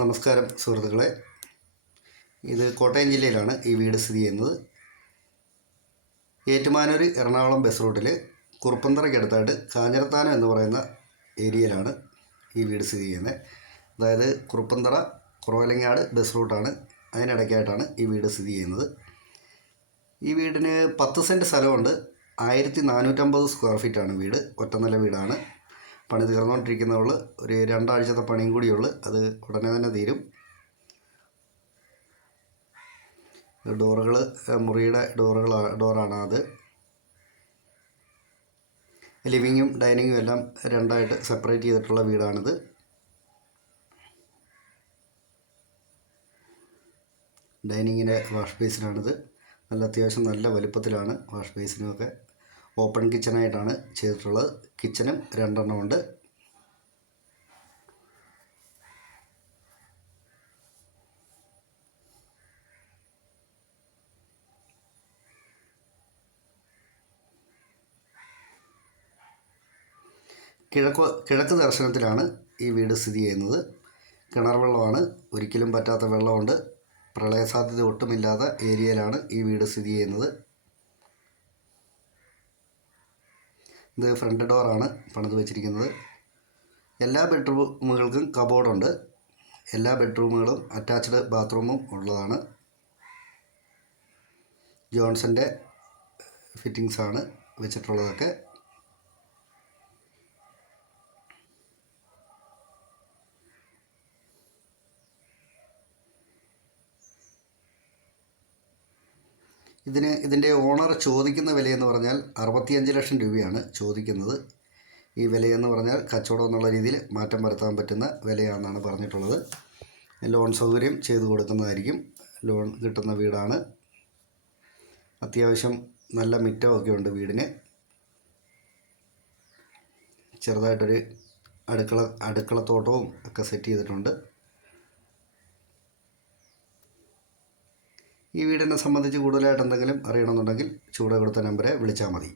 നമസ്കാരം സുഹൃത്തുക്കളെ, ഇത് കോട്ടയം ജില്ലയിലാണ് ഈ വീട് സ്ഥിതി ചെയ്യുന്നത്. ഏറ്റുമാനൂർ എറണാകുളം ബസ് റൂട്ടിൽ കുറുപ്പന്തറയ്ക്കടുത്തായിട്ട് കാഞ്ഞിരത്താനം എന്ന് പറയുന്ന ഏരിയയിലാണ് ഈ വീട് സ്ഥിതി ചെയ്യുന്നത്. അതായത് കുറുപ്പന്തറ കുറവലങ്ങാട് ബസ് റൂട്ടാണ്, അതിനിടയ്ക്കായിട്ടാണ് ഈ വീട് സ്ഥിതി ചെയ്യുന്നത്. ഈ വീടിന് 10 സെൻറ്റ് സ്ഥലമുണ്ട്. 1450 സ്ക്വയർ ഫീറ്റാണ് വീട്. ഒറ്റനില വീടാണ്. പണി തീർന്നുകൊണ്ടിരിക്കുന്നതുള്ളൂ. ഒരു 2 ആഴ്ചത്തെ പണിയും കൂടിയുള്ളൂ. അത് ഉടനെ തന്നെ തീരും. ഡോറുകൾ മുറിയുടെ ഡോറാണ് അത്. ലിവിങ്ങും ഡൈനിങ്ങും എല്ലാം രണ്ടായിട്ട് സെപ്പറേറ്റ് ചെയ്തിട്ടുള്ള വീടാണിത്. ഡൈനിങ്ങിൻ്റെ വാഷ് ബേസിനാണിത്. അത്യാവശ്യം നല്ല വലുപ്പത്തിലാണ് വാഷ് ബേസിനുമൊക്കെ. ഓപ്പൺ കിച്ചണായിട്ടാണ് ചെയ്തിട്ടുള്ളത്. കിച്ചനും 2 എണ്ണമുണ്ട്. കിഴക്ക് ദർശനത്തിലാണ് ഈ വീട് സ്ഥിതി ചെയ്യുന്നത്. കിണർ വെള്ളമാണ്, ഒരിക്കലും പറ്റാത്ത വെള്ളമുണ്ട്. പ്രളയസാധ്യത ഒട്ടുമില്ലാത്ത ഏരിയയിലാണ് ഈ വീട് സ്ഥിതി ചെയ്യുന്നത്. ഇത് ഫ്രണ്ട് ഡോറാണ് പണിത് വെച്ചിരിക്കുന്നത്. എല്ലാ ബെഡ്റൂമുകൾക്കും കബോർഡുണ്ട്. എല്ലാ ബെഡ്റൂമുകളും അറ്റാച്ച്ഡ് ബാത്റൂമും ഉള്ളതാണ്. ജോൺസൻ്റെ ഫിറ്റിങ്സാണ് വെച്ചിട്ടുള്ളതൊക്കെ. ഇതിൻ്റെ ഓണർ ചോദിക്കുന്ന വിലയെന്ന് പറഞ്ഞാൽ 65 ലക്ഷം രൂപയാണ് ചോദിക്കുന്നത്. ഈ വിലയെന്ന് പറഞ്ഞാൽ കച്ചവടം എന്നുള്ള രീതിയിൽ മാറ്റം വരുത്താൻ പറ്റുന്ന വിലയാണെന്നാണ് പറഞ്ഞിട്ടുള്ളത്. ലോൺ സൗകര്യം ചെയ്തു കൊടുക്കുന്നതായിരിക്കും. ലോൺ കിട്ടുന്ന വീടാണ്. അത്യാവശ്യം നല്ല മിറ്റമൊക്കെ ഉണ്ട് വീടിന്. ചെറുതായിട്ടൊരു അടുക്കളത്തോട്ടവും ഒക്കെ സെറ്റ് ചെയ്തിട്ടുണ്ട്. ഈ വീടിനെ സംബന്ധിച്ച് കൂടുതലായിട്ട് എന്തെങ്കിലും അറിയണമെന്നുണ്ടെങ്കിൽ ചൂടെ കൊടുത്ത നമ്പറെ വിളിച്ചാൽ മതി.